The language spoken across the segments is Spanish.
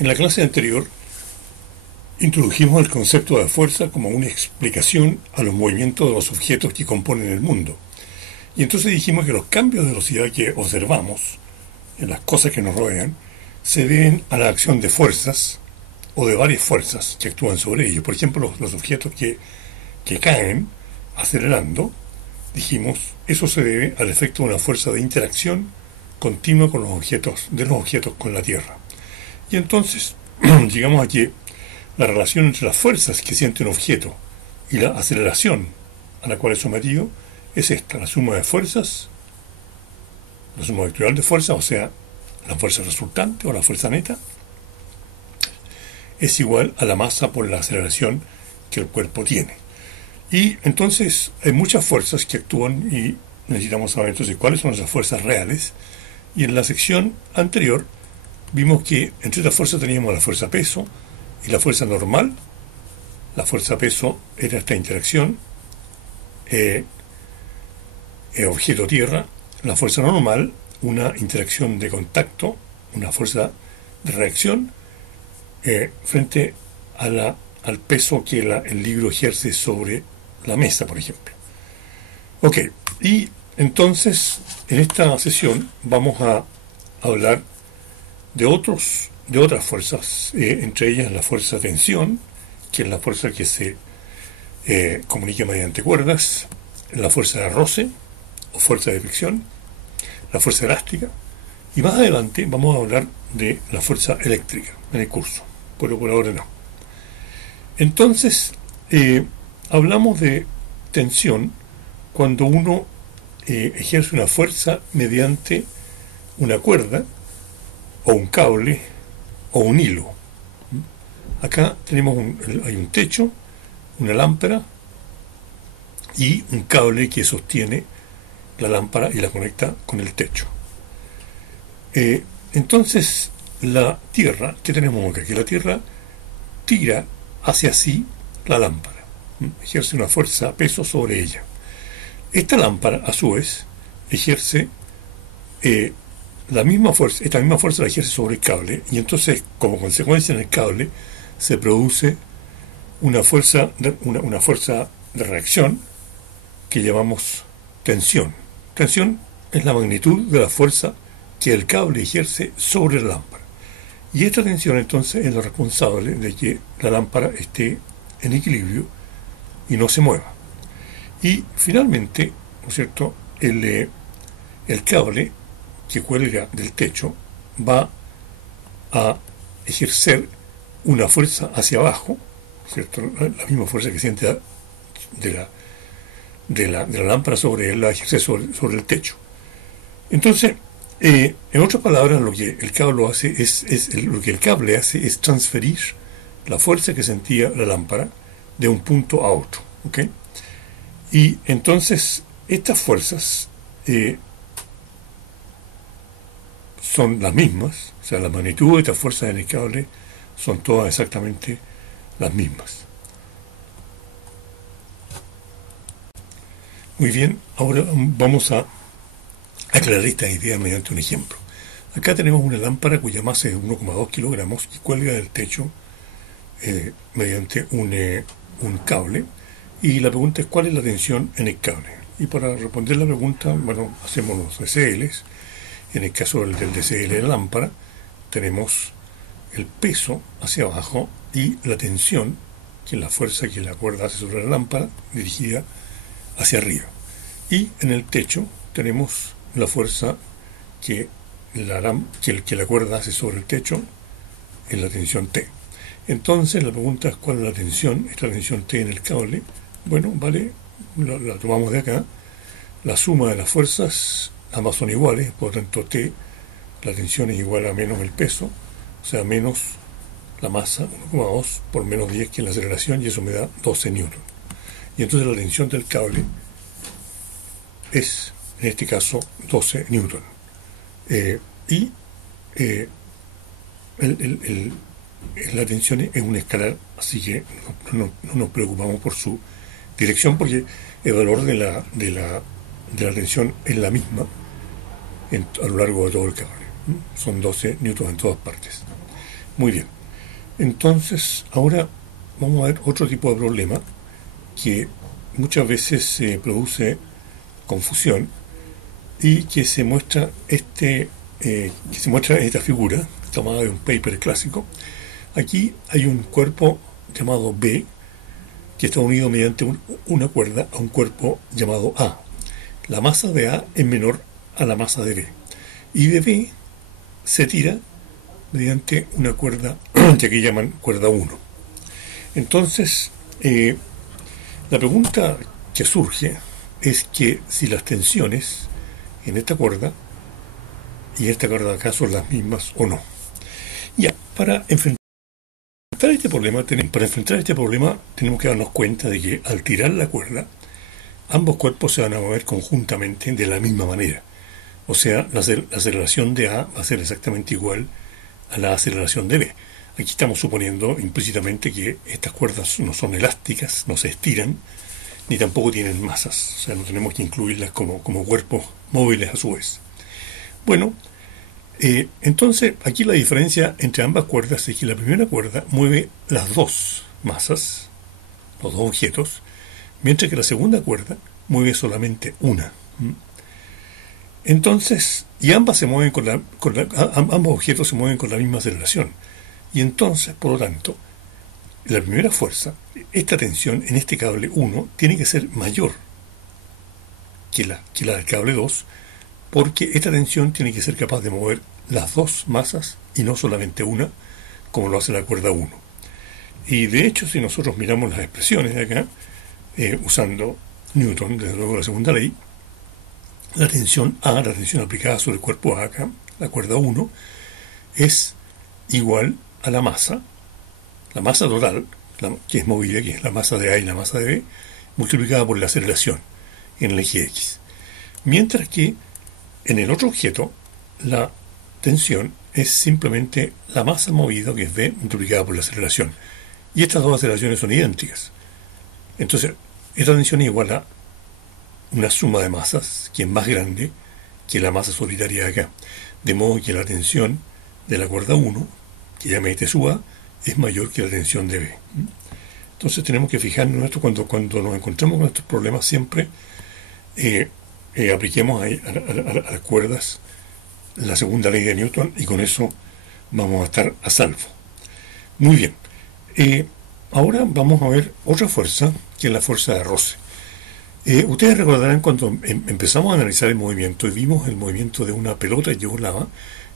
En la clase anterior introdujimos el concepto de fuerza como una explicación a los movimientos de los objetos que componen el mundo. Y entonces dijimos que los cambios de velocidad que observamos en las cosas que nos rodean se deben a la acción de fuerzas o de varias fuerzas que actúan sobre ellos. Por ejemplo, los objetos que caen acelerando, dijimos, eso se debe al efecto de una fuerza de interacción continua con los objetos con la Tierra. Y entonces llegamos a que la relación entre las fuerzas que siente un objeto y la aceleración a la cual es sometido es esta: la suma de fuerzas, la suma vectorial de fuerzas, o sea, la fuerza resultante o la fuerza neta, es igual a la masa por la aceleración que el cuerpo tiene. Y entonces hay muchas fuerzas que actúan y necesitamos saber entonces cuáles son esas fuerzas reales. Y en la sección anterior vimos que entre estas fuerzas teníamos la fuerza peso y la fuerza normal. La fuerza peso era esta interacción objeto-tierra. La fuerza normal, una interacción de contacto, una fuerza de reacción frente al peso que el libro ejerce sobre la mesa, por ejemplo. Ok, y entonces en esta sesión vamos a hablar de otras fuerzas, entre ellas la fuerza de tensión, que es la fuerza que se comunica mediante cuerdas, la fuerza de roce o fuerza de fricción, la fuerza elástica, y más adelante vamos a hablar de la fuerza eléctrica en el curso, pero por ahora no. Entonces, hablamos de tensión cuando uno ejerce una fuerza mediante una cuerda o un cable o un hilo. Acá hay un techo, una lámpara y un cable que sostiene la lámpara y la conecta con el techo. Entonces, la Tierra, ¿qué tenemos acá? Que la Tierra tira hacia sí la lámpara, ejerce una fuerza peso sobre ella. Esta lámpara, a su vez, ejerce esta misma fuerza la ejerce sobre el cable, y entonces, como consecuencia en el cable, se produce una fuerza de reacción que llamamos tensión. Tensión es la magnitud de la fuerza que el cable ejerce sobre la lámpara. Y esta tensión entonces es la responsable de que la lámpara esté en equilibrio y no se mueva. Y finalmente, ¿no es cierto?, el cable que cuelga del techo va a ejercer una fuerza hacia abajo, ¿cierto?, la misma fuerza que siente de la lámpara sobre él, la ejerce sobre el techo. Entonces, en otras palabras, lo que el cable hace es transferir la fuerza que sentía la lámpara de un punto a otro, ¿ok? Y entonces estas fuerzas son las mismas, o sea, la magnitud de estas fuerzas en el cable son todas exactamente las mismas. Muy bien, ahora vamos a aclarar esta idea mediante un ejemplo. Acá tenemos una lámpara cuya masa es de 1,2 kilogramos y cuelga del techo mediante un cable, y la pregunta es ¿cuál es la tensión en el cable? Y para responder la pregunta, bueno, hacemos los DCLs. En el caso del DCL de la lámpara, tenemos el peso hacia abajo y la tensión, que es la fuerza que la cuerda hace sobre la lámpara, dirigida hacia arriba. Y en el techo tenemos la fuerza que la cuerda hace sobre el techo en la tensión T. Entonces la pregunta es ¿cuál es la tensión? Esta tensión T en el cable. Bueno, vale, la tomamos de acá. La suma de las fuerzas, ambas son iguales, por lo tanto T, la tensión es igual a menos el peso, o sea, menos la masa, 1,2 por menos 10, que es la aceleración, y eso me da 12 newton. Y entonces la tensión del cable es, en este caso, 12 newton. La tensión es un escalar, así que no nos preocupamos por su dirección, porque el valor de la tensión es la misma a lo largo de todo el cable. Son 12 newtons en todas partes. Muy bien. Entonces, ahora vamos a ver otro tipo de problema que muchas veces se produce confusión y que se muestra esta figura tomada de un paper clásico. Aquí hay un cuerpo llamado B que está unido mediante una cuerda a un cuerpo llamado A. La masa de A es menor a la masa de B y de B se tira mediante una cuerda que aquí llaman cuerda 1. Entonces, la pregunta que surge es que si las tensiones en esta cuerda y esta cuerda de acá son las mismas o no. Ya, para enfrentar este problema tenemos que darnos cuenta de que al tirar la cuerda, ambos cuerpos se van a mover conjuntamente de la misma manera. O sea, la aceleración de A va a ser exactamente igual a la aceleración de B. Aquí estamos suponiendo implícitamente que estas cuerdas no son elásticas, no se estiran, ni tampoco tienen masas. O sea, no tenemos que incluirlas como cuerpos móviles a su vez. Bueno, entonces aquí la diferencia entre ambas cuerdas es que la primera cuerda mueve las dos masas, los dos objetos, mientras que la segunda cuerda mueve solamente una. Entonces, y ambas se mueven ambos objetos se mueven con la misma aceleración. Y entonces, por lo tanto, la primera fuerza, esta tensión en este cable 1, tiene que ser mayor que la del cable 2, porque esta tensión tiene que ser capaz de mover las dos masas y no solamente una, como lo hace la cuerda 1. Y de hecho, si nosotros miramos las expresiones de acá, usando Newton, desde luego la segunda ley, la tensión A, la tensión aplicada sobre el cuerpo A acá, la cuerda 1, es igual a la masa total, que es movida, que es la masa de A y la masa de B, multiplicada por la aceleración en el eje X. Mientras que en el otro objeto, la tensión es simplemente la masa movida, que es B, multiplicada por la aceleración. Y estas dos aceleraciones son idénticas. Entonces, esta tensión es igual a una suma de masas, que es más grande que la masa solitaria de acá. De modo que la tensión de la cuerda 1, que ya me sub A, es mayor que la tensión de B. Entonces tenemos que fijarnos en esto cuando nos encontramos con estos problemas, siempre apliquemos a las cuerdas la segunda ley de Newton y con eso vamos a estar a salvo. Muy bien. Ahora vamos a ver otra fuerza, que es la fuerza de roce. Ustedes recordarán cuando empezamos a analizar el movimiento y vimos el movimiento de una pelota que volaba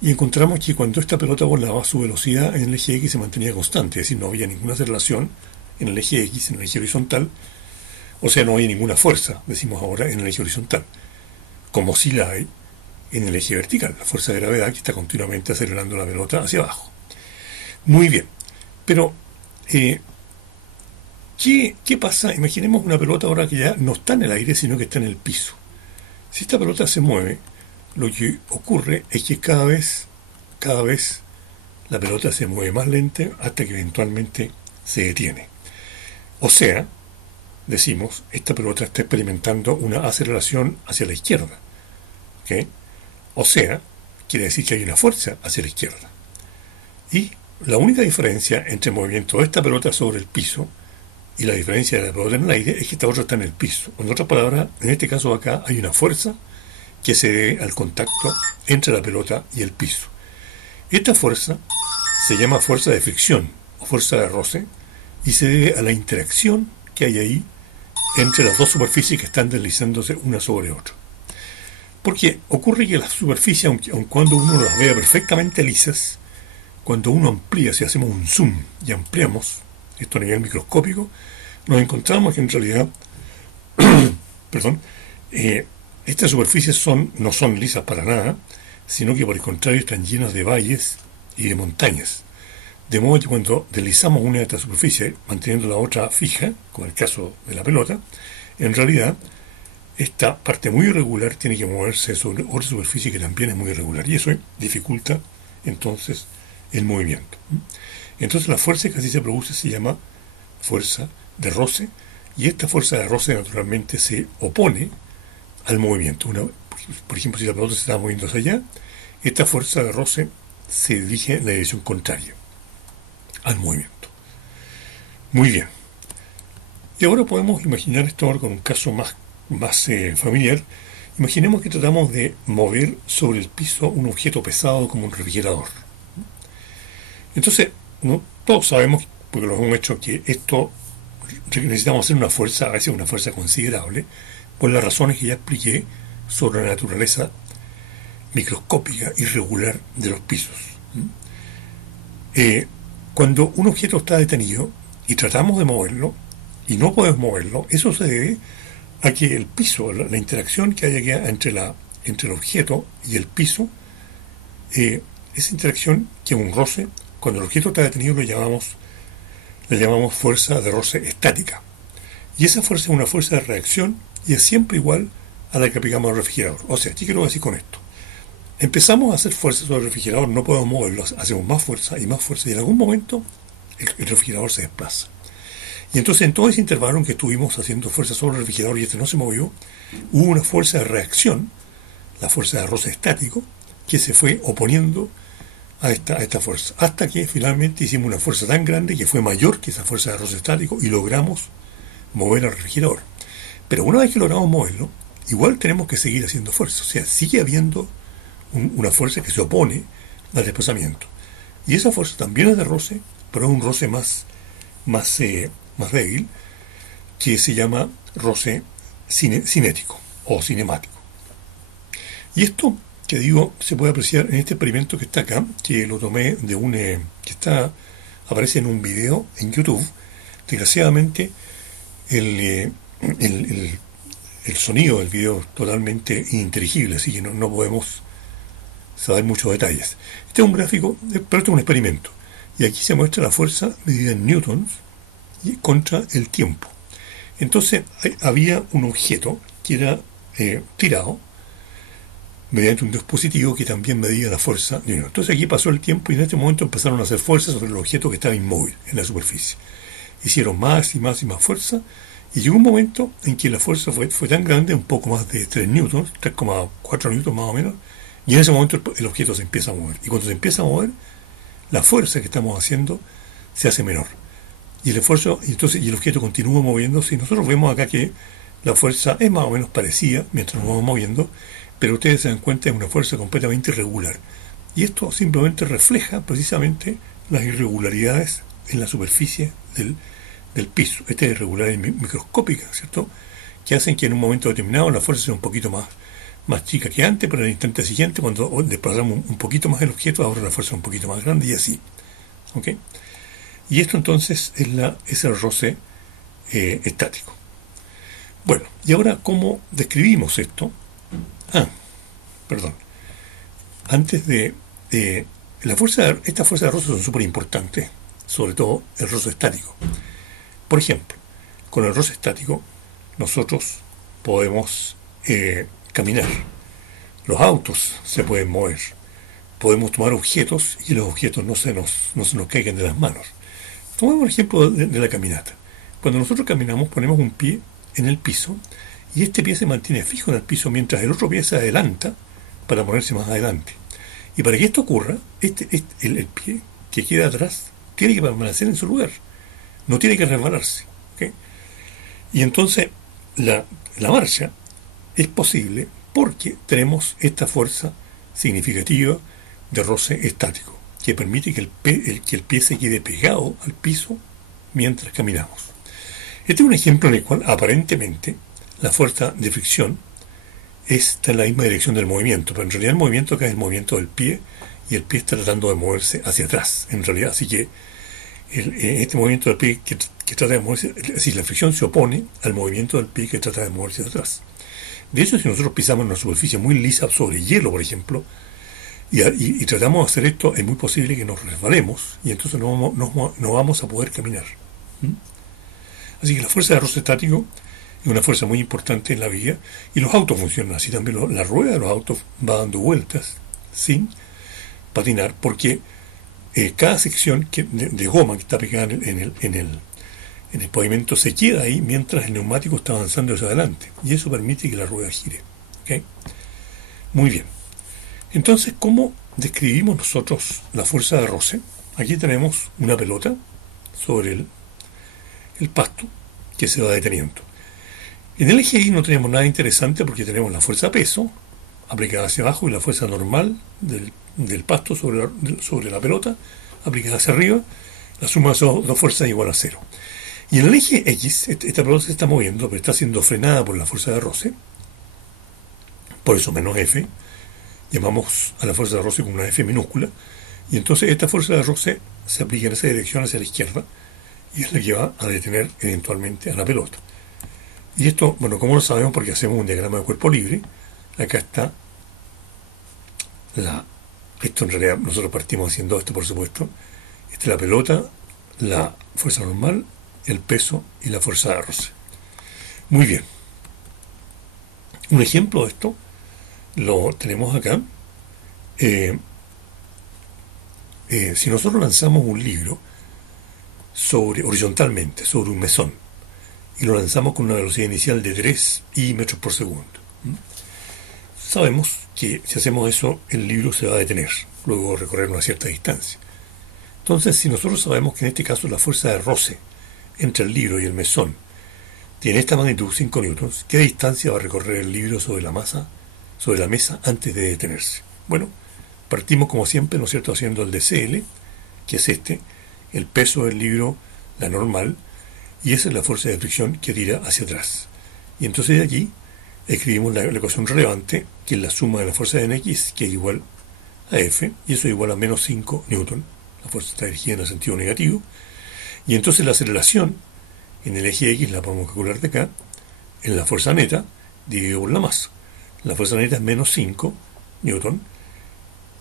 y encontramos que cuando esta pelota volaba su velocidad en el eje X se mantenía constante, es decir, no había ninguna aceleración en el eje X, en el eje horizontal, o sea, no hay ninguna fuerza, decimos ahora, en el eje horizontal, como si la hay en el eje vertical, la fuerza de gravedad que está continuamente acelerando la pelota hacia abajo. Muy bien, pero ¿qué pasa? Imaginemos una pelota ahora que ya no está en el aire, sino que está en el piso. Si esta pelota se mueve, lo que ocurre es que cada vez la pelota se mueve más lenta hasta que eventualmente se detiene. O sea, decimos, esta pelota está experimentando una aceleración hacia la izquierda. ¿Okay? O sea, quiere decir que hay una fuerza hacia la izquierda. Y la única diferencia entre el movimiento de esta pelota sobre el piso y la diferencia de la pelota en el aire es que esta otra está en el piso. En otras palabras, en este caso acá hay una fuerza que se debe al contacto entre la pelota y el piso. Esta fuerza se llama fuerza de fricción o fuerza de roce y se debe a la interacción que hay ahí entre las dos superficies que están deslizándose una sobre otra. Porque ocurre que las superficies, aun cuando uno las vea perfectamente lisas, cuando uno amplía, si hacemos un zoom y ampliamos esto a nivel microscópico, nos encontramos que en realidad estas superficies no son lisas para nada, sino que por el contrario están llenas de valles y de montañas. De modo que cuando deslizamos una de estas superficies, manteniendo la otra fija, como el caso de la pelota, en realidad esta parte muy irregular tiene que moverse sobre otra superficie que también es muy irregular. Y eso dificulta entonces el movimiento. Entonces la fuerza que así se produce se llama fuerza de roce, y esta fuerza de roce naturalmente se opone al movimiento. Por ejemplo, si la pelota se está moviendo hacia allá, esta fuerza de roce se dirige en la dirección contraria. al movimiento. Muy bien. Y ahora podemos imaginar esto ahora con un caso más familiar. Imaginemos que tratamos de mover sobre el piso un objeto pesado como un refrigerador. Entonces, ¿no? Todos sabemos, porque lo hemos hecho, que esto necesitamos hacer una fuerza, a veces una fuerza considerable, por las razones que ya expliqué sobre la naturaleza microscópica y regular de los pisos. Cuando un objeto está detenido y tratamos de moverlo y no podemos moverlo, eso se debe a que el piso, la interacción que hay aquí entre el objeto y el piso, esa interacción, que es un roce, cuando el objeto está detenido le llamamos fuerza de roce estática. Y esa fuerza es una fuerza de reacción y es siempre igual a la que aplicamos al refrigerador. O sea, ¿qué quiero decir con esto? Empezamos a hacer fuerza sobre el refrigerador, no podemos moverlo, hacemos más fuerza y en algún momento el refrigerador se desplaza. Y entonces en todo ese intervalo en que estuvimos haciendo fuerza sobre el refrigerador y este no se movió, hubo una fuerza de reacción, la fuerza de roce estático, que se fue oponiendo a esta fuerza, hasta que finalmente hicimos una fuerza tan grande que fue mayor que esa fuerza de roce estático y logramos mover al refrigerador. Pero una vez que logramos moverlo, igual tenemos que seguir haciendo fuerza, o sea, sigue habiendo una fuerza que se opone al desplazamiento. Y esa fuerza también es de roce, pero es un roce más débil, que se llama roce cinético o cinemático. Y esto que digo se puede apreciar en este experimento que está acá, que lo tomé de aparece en un video en YouTube. Desgraciadamente el sonido del video es totalmente ininteligible, así que no podemos saber muchos detalles. Este es un gráfico, pero este es un experimento. Y aquí se muestra la fuerza medida en newtons contra el tiempo. Entonces había un objeto que era tirado mediante un dispositivo que también medía la fuerza de newton. Entonces aquí pasó el tiempo y en este momento empezaron a hacer fuerza sobre el objeto que estaba inmóvil en la superficie. Hicieron más y más y más fuerza y llegó un momento en que la fuerza fue tan grande, un poco más de 3 newtons, 3,4 newtons más o menos, y en ese momento el objeto se empieza a mover. Y cuando se empieza a mover, la fuerza que estamos haciendo se hace menor. Y el objeto continúa moviéndose. Y nosotros vemos acá que la fuerza es más o menos parecida mientras nos vamos moviendo, pero ustedes se dan cuenta es una fuerza completamente irregular. Y esto simplemente refleja precisamente las irregularidades en la superficie del piso. Estas irregularidades microscópicas, ¿cierto?, que hacen que en un momento determinado la fuerza sea un poquito más chica que antes, pero en el instante siguiente, cuando desplazamos un poquito más el objeto, ahora la fuerza es un poquito más grande y así. ¿Ok? Y esto entonces es el roce estático. Bueno, y ahora, ¿cómo describimos esto? Antes estas fuerzas de roce son súper importantes, sobre todo el roce estático. Por ejemplo, con el roce estático nosotros podemos caminar. Los autos se pueden mover. Podemos tomar objetos y los objetos no se nos caigan de las manos. Tomemos el ejemplo de la caminata. Cuando nosotros caminamos ponemos un pie en el piso y este pie se mantiene fijo en el piso mientras el otro pie se adelanta para ponerse más adelante. Y para que esto ocurra, el pie que queda atrás tiene que permanecer en su lugar. No tiene que resbalarse. ¿Okay? Y entonces la marcha es posible porque tenemos esta fuerza significativa de roce estático que permite que el pie se quede pegado al piso mientras caminamos. Este es un ejemplo en el cual aparentemente la fuerza de fricción está en la misma dirección del movimiento, pero en realidad el movimiento acá es el movimiento del pie y el pie está tratando de moverse hacia atrás, en realidad. Así que este movimiento del pie que trata de moverse, si la fricción se opone al movimiento del pie que trata de moverse hacia atrás. De hecho, si nosotros pisamos una superficie muy lisa sobre hielo, por ejemplo, y tratamos de hacer esto, es muy posible que nos resbalemos y entonces no vamos a poder caminar. Así que la fuerza de roce estático es una fuerza muy importante en la vía, y los autos funcionan así también. La rueda de los autos va dando vueltas sin patinar, porque cada sección de goma que está pegada en el pavimento se queda ahí mientras el neumático está avanzando hacia adelante, y eso permite que la rueda gire. ¿Okay? Muy bien. Entonces, ¿cómo describimos nosotros la fuerza de roce? Aquí tenemos una pelota sobre el pasto que se va deteniendo. En el eje Y no tenemos nada interesante porque tenemos la fuerza peso aplicada hacia abajo y la fuerza normal del pasto sobre la pelota aplicada hacia arriba. La suma de esas dos fuerzas es igual a cero. Y en el eje X, esta pelota se está moviendo, pero está siendo frenada por la fuerza de roce, por eso menos F. Llamamos a la fuerza de roce como una F minúscula, y entonces esta fuerza de roce se aplica en esa dirección hacia la izquierda, y es la que va a detener eventualmente a la pelota. Y esto, bueno, ¿cómo lo sabemos? Porque hacemos un diagrama de cuerpo libre. Acá está esto en realidad nosotros partimos haciendo esto, por supuesto. Esta es la pelota, la fuerza normal, el peso y la fuerza de roce. Muy bien. Un ejemplo de esto lo tenemos acá. Si nosotros lanzamos un libro horizontalmente sobre un mesón y lo lanzamos con una velocidad inicial de 3i metros por segundo, sabemos que si hacemos eso el libro se va a detener luego de recorrer una cierta distancia. Entonces, si nosotros sabemos que en este caso la fuerza de roce entre el libro y el mesón tiene esta magnitud, 5 newtons, ¿qué distancia va a recorrer el libro sobre la mesa antes de detenerse? Bueno, partimos como siempre, ¿no es cierto?, haciendo el DCL, que es el peso del libro, la normal, y esa es la fuerza de fricción que tira hacia atrás. Y entonces de aquí escribimos la ecuación relevante, que es la suma de la fuerza de X, que es igual a F, y eso es igual a menos 5 newton. La fuerza está dirigida en el sentido negativo. Y entonces la aceleración en el eje X la podemos calcular de acá, en la fuerza neta dividido por la masa. La fuerza neta es menos 5 newton,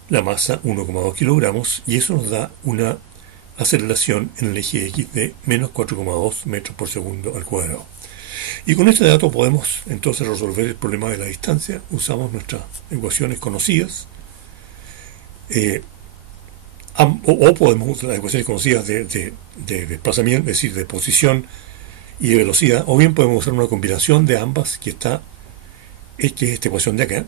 la masa 1,2 kilogramos, y eso nos da una aceleración en el eje X de menos 4,2 metros por segundo al cuadrado. Y con este dato podemos entonces resolver el problema de la distancia. Usamos nuestras ecuaciones conocidas, o podemos usar las ecuaciones conocidas de desplazamiento, es decir, de posición y de velocidad, o bien podemos usar una combinación de ambas, que es esta ecuación de acá,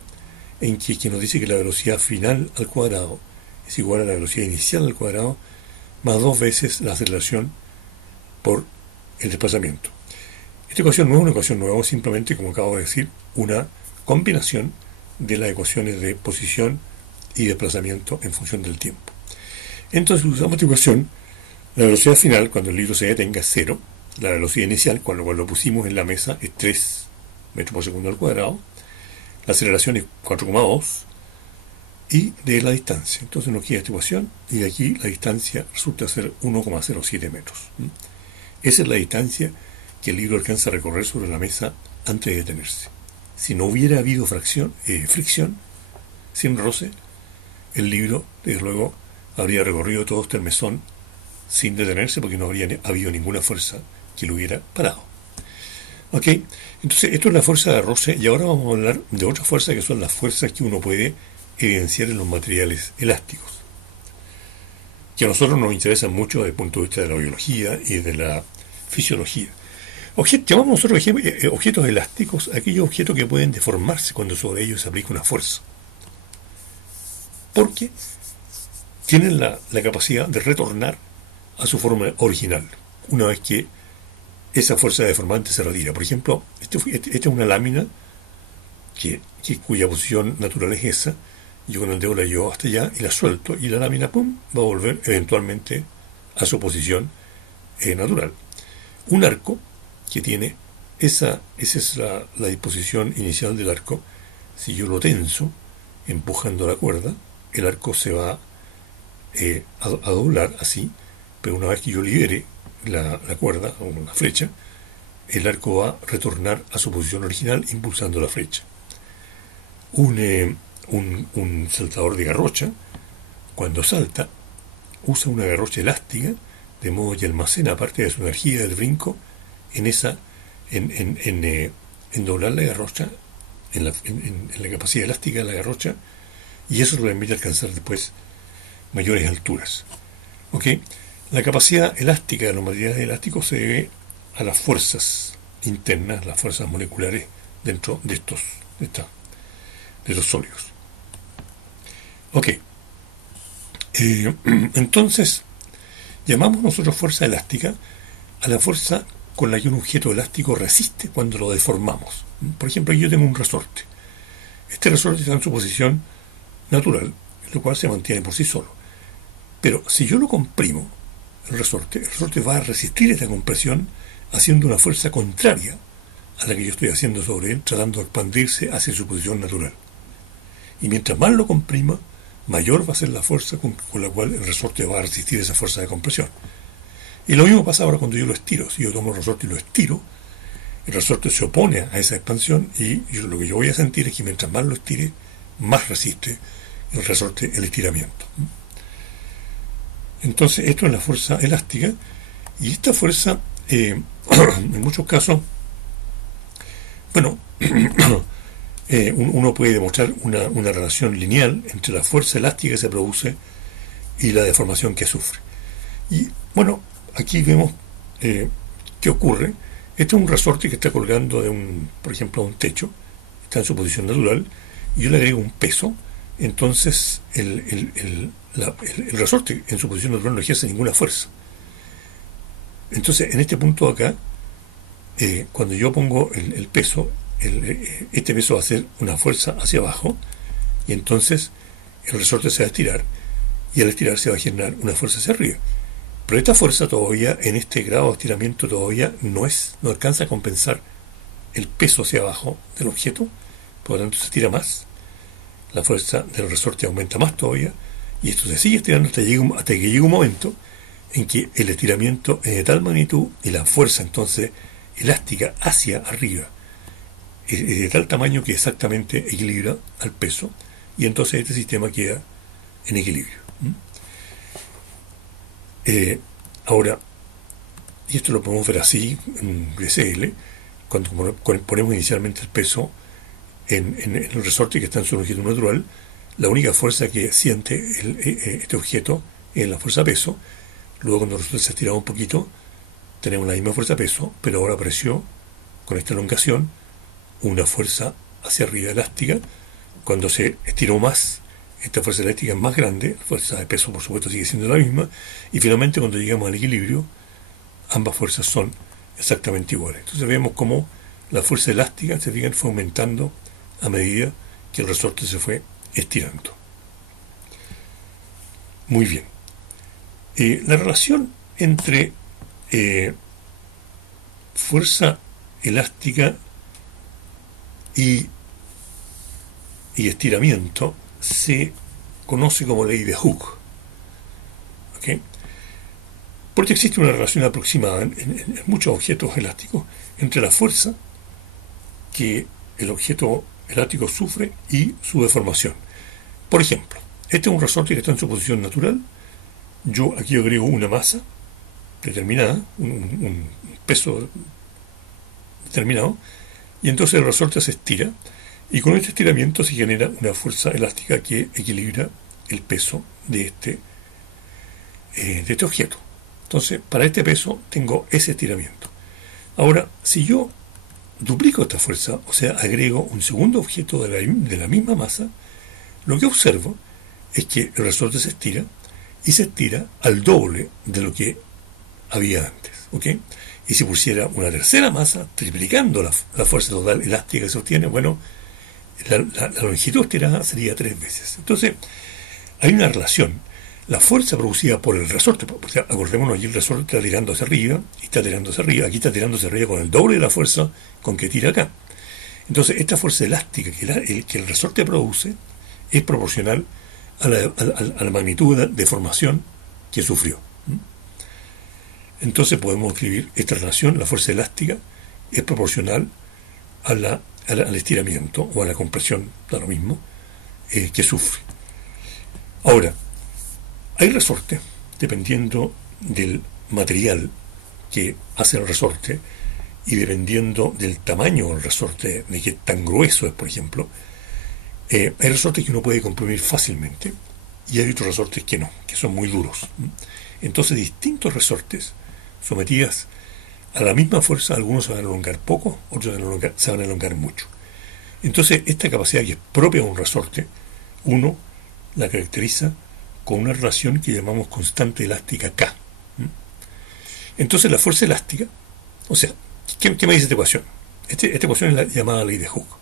en que nos dice que la velocidad final al cuadrado es igual a la velocidad inicial al cuadrado más 2 veces la aceleración por el desplazamiento. Esta ecuación no es una ecuación nueva, simplemente, como acabo de decir, una combinación de las ecuaciones de posición y desplazamiento en función del tiempo. Entonces usamos esta ecuación. La velocidad final cuando el libro se detenga es 0. La velocidad inicial cuando lo pusimos en la mesa es 3 metros por segundo al cuadrado. La aceleración es 4,2 y de la distancia. Entonces nos queda esta ecuación, y de aquí la distancia resulta ser 1,07 metros. Esa es la distancia que el libro alcanza a recorrer sobre la mesa antes de detenerse. Si no hubiera habido fricción, sin roce, el libro, desde luego, habría recorrido todo este mesón sin detenerse, porque no habría habido ninguna fuerza que lo hubiera parado. ¿Ok? Entonces, esto es la fuerza de roce, y ahora vamos a hablar de otra fuerza, que son las fuerzas que uno puede evidenciar en los materiales elásticos, que a nosotros nos interesan mucho desde el punto de vista de la biología y de la fisiología. Llamamos nosotros objetos elásticos aquellos objetos que pueden deformarse cuando sobre ellos se aplica una fuerza, porque tienen la capacidad de retornar a su forma original una vez que esa fuerza deformante se retira. Por ejemplo, esta es una lámina cuya posición natural es esa. Yo con el dedo la llevo hasta allá y la suelto, y la lámina, ¡pum!, va a volver eventualmente a su posición natural. Un arco que tiene esa es la disposición inicial del arco. Si yo lo tenso empujando la cuerda, el arco se va a doblar así, pero una vez que yo libere la cuerda o la flecha, el arco va a retornar a su posición original impulsando la flecha. Un saltador de garrocha, cuando salta, usa una garrocha elástica, de modo que almacena parte de su energía del brinco en doblar la garrocha, en la capacidad elástica de la garrocha, y eso le permite alcanzar después mayores alturas. ¿Ok? La capacidad elástica de los materiales elásticos se debe a las fuerzas internas, las fuerzas moleculares dentro de los sólidos. Ok. Entonces, Llamamos nosotros fuerza elástica a la fuerza con la que un objeto elástico resiste cuando lo deformamos. Por ejemplo, aquí yo tengo un resorte. Este resorte está en su posición natural, lo cual se mantiene por sí solo. Pero si yo lo comprimo, el resorte va a resistir esta compresión haciendo una fuerza contraria a la que yo estoy haciendo sobre él, tratando de expandirse hacia su posición natural. Y mientras más lo comprima, mayor va a ser la fuerza con la cual el resorte va a resistir esa fuerza de compresión. Y lo mismo pasa ahora cuando yo lo estiro. Si yo tomo el resorte y lo estiro, el resorte se opone a esa expansión y lo que yo voy a sentir es que mientras más lo estire, más resiste el resorte el estiramiento. Entonces, esto es la fuerza elástica, y esta fuerza, en muchos casos, bueno, uno puede demostrar una relación lineal entre la fuerza elástica que se produce y la deformación que sufre. Y bueno, aquí vemos qué ocurre. Este es un resorte que está colgando por ejemplo, de un techo, está en su posición natural, y yo le agrego un peso. Entonces el resorte en su posición natural no ejerce ninguna fuerza. Entonces, en este punto acá, cuando yo pongo el peso, este peso va a hacer una fuerza hacia abajo, y entonces el resorte se va a estirar, y al estirar se va a generar una fuerza hacia arriba. Pero esta fuerza todavía, en este grado de estiramiento, todavía no alcanza a compensar el peso hacia abajo del objeto, por lo tanto se estira más, la fuerza del resorte aumenta más todavía, y esto se sigue estirando hasta que llegue un momento en que el estiramiento es de tal magnitud y la fuerza entonces elástica hacia arriba es de tal tamaño que exactamente equilibra al peso, y entonces este sistema queda en equilibrio. Ahora, y esto lo podemos ver así en BCL, cuando ponemos inicialmente el peso en el resorte que está en su longitud natural, la única fuerza que siente este objeto es la fuerza peso. Luego, cuando el resorte se estira un poquito, tenemos la misma fuerza peso, pero ahora apareció con esta elongación una fuerza hacia arriba elástica. Cuando se estiró más, esta fuerza elástica es más grande, la fuerza de peso por supuesto sigue siendo la misma, y finalmente cuando llegamos al equilibrio, ambas fuerzas son exactamente iguales. Entonces vemos cómo la fuerza elástica, se fijan, fue aumentando a medida que el resorte se fue estirando. Muy bien. La relación entre fuerza elástica y estiramiento se conoce como ley de Hooke. ¿Okay? Porque existe una relación aproximada en muchos objetos elásticos entre la fuerza que el objeto elástico sufre y su deformación. Por ejemplo, este es un resorte que está en su posición natural. Yo aquí agrego una masa determinada, un peso determinado, y entonces el resorte se estira, y con este estiramiento se genera una fuerza elástica que equilibra el peso de este objeto. Entonces, para este peso tengo ese estiramiento. Ahora, si yo duplico esta fuerza, o sea, agrego un segundo objeto de la misma masa, lo que observo es que el resorte se estira, y se estira al doble de lo que había antes. ¿Okay? Y si pusiera una tercera masa, triplicando la fuerza total elástica que se obtiene, bueno, la longitud estirada sería 3 veces. Entonces, hay una relación. La fuerza producida por el resorte, porque acordémonos, aquí el resorte está tirando hacia arriba, y está tirando hacia arriba, aquí está tirando hacia arriba con el doble de la fuerza con que tira acá. Entonces, esta fuerza elástica que el resorte produce es proporcional a la magnitud de deformación que sufrió. Entonces podemos escribir esta relación: la fuerza elástica es proporcional al estiramiento o a la compresión, da lo mismo, que sufre. Ahora, hay resortes, dependiendo del material que hace el resorte y dependiendo del tamaño del resorte, de qué tan grueso es, por ejemplo, hay resortes que uno puede comprimir fácilmente y hay otros resortes que no, que son muy duros. Entonces, distintos resortes sometidas a la misma fuerza, algunos se van a elongar poco, otros se van a elongar mucho. Entonces, esta capacidad que es propia de un resorte, uno la caracteriza con una relación que llamamos constante elástica K. Entonces la fuerza elástica, o sea, ¿qué me dice esta ecuación? Esta ecuación es la llamada ley de Hooke.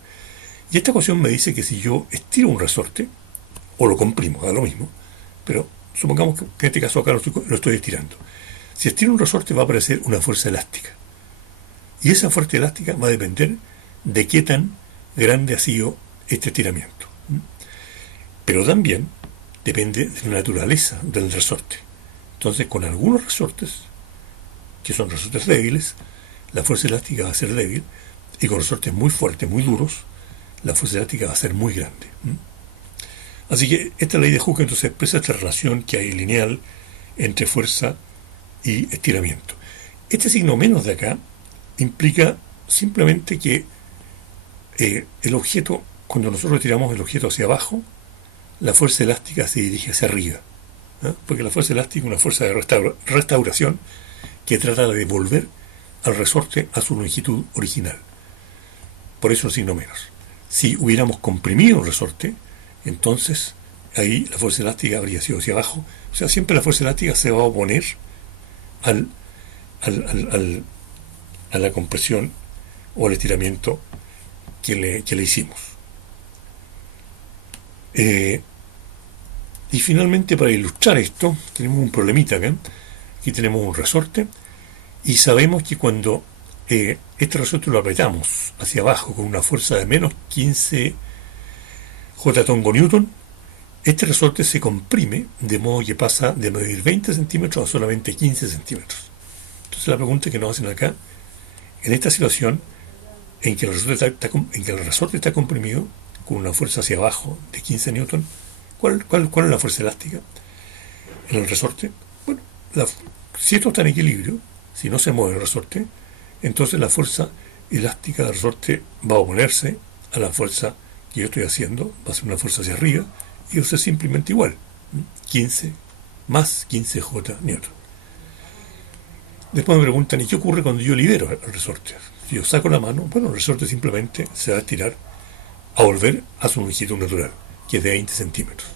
Y esta ecuación me dice que si yo estiro un resorte, o lo comprimo, da lo mismo, pero supongamos que en este caso acá lo estoy estirando. Si estiro un resorte va a aparecer una fuerza elástica. Y esa fuerza elástica va a depender de qué tan grande ha sido este estiramiento. Pero también depende de la naturaleza del resorte. Entonces, con algunos resortes, que son resortes débiles, la fuerza elástica va a ser débil, y con resortes muy fuertes, muy duros, la fuerza elástica va a ser muy grande. Así que esta ley de Hooke entonces expresa esta relación que hay lineal entre fuerza y estiramiento. Este signo menos de acá implica simplemente que el objeto, cuando nosotros tiramos el objeto hacia abajo, la fuerza elástica se dirige hacia arriba, porque la fuerza elástica es una fuerza de restauración que trata de devolver al resorte a su longitud original. Por eso el signo menos. Si hubiéramos comprimido el resorte, entonces ahí la fuerza elástica habría sido hacia abajo. O sea, siempre la fuerza elástica se va a oponer a la compresión o al estiramiento que le hicimos. Y finalmente, para ilustrar esto, tenemos un problemita acá. Aquí tenemos un resorte y sabemos que cuando este resorte lo apretamos hacia abajo con una fuerza de menos 15 J-Tongo-Newton, este resorte se comprime de modo que pasa de medir 20 centímetros a solamente 15 centímetros. Entonces la pregunta que nos hacen acá, en esta situación en que el resorte está comprimido con una fuerza hacia abajo de 15 newton, ¿cuál es la fuerza elástica en el resorte? Bueno, si esto está en equilibrio, si no se mueve el resorte, entonces la fuerza elástica del resorte va a oponerse a la fuerza que yo estoy haciendo, va a ser una fuerza hacia arriba, y va a ser simplemente igual, 15 más 15 J newton. Después me preguntan, ¿y qué ocurre cuando yo libero el resorte? Si yo saco la mano, bueno, el resorte simplemente se va a estirar a volver a su longitud natural, que es de 20 centímetros.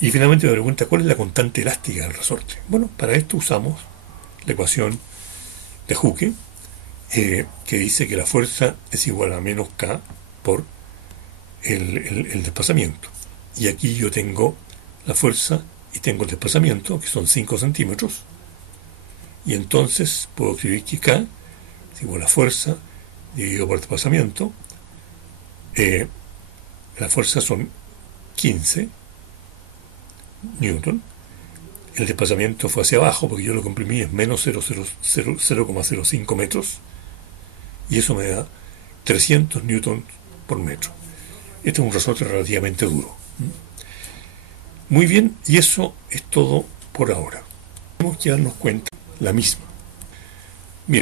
Y finalmente me pregunta, ¿cuál es la constante elástica del resorte? Bueno, para esto usamos la ecuación de Hooke, que dice que la fuerza es igual a menos K por el desplazamiento. Y aquí yo tengo la fuerza y tengo el desplazamiento, que son 5 centímetros. Y entonces puedo escribir que K es igual a fuerza dividido por el desplazamiento. La fuerza son 15 newton. El desplazamiento fue hacia abajo porque yo lo comprimí, es menos 0,05 metros. Y eso me da 300 newton por metro. Este es un resorte relativamente duro. Muy bien, y eso es todo por ahora. Tenemos que darnos cuenta la misma.